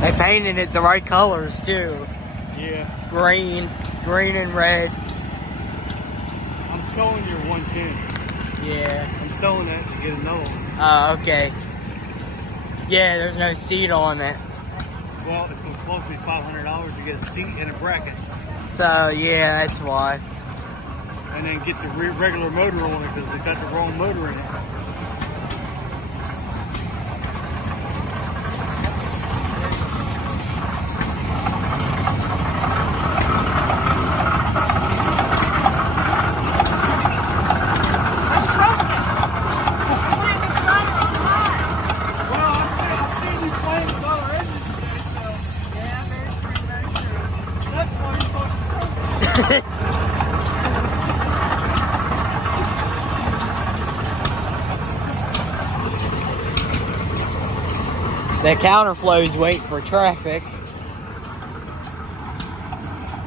They painted it the right colors too. Yeah. Green and red. I'm selling your 110. Yeah. I'm selling that to get another one. Oh, okay. Yeah, there's no seat on it. Well, it's going to cost me $500 to get a seat and a bracket. So, yeah, that's why. And then get the regular motor on it because they got the wrong motor in it. The counterflow's waiting for traffic.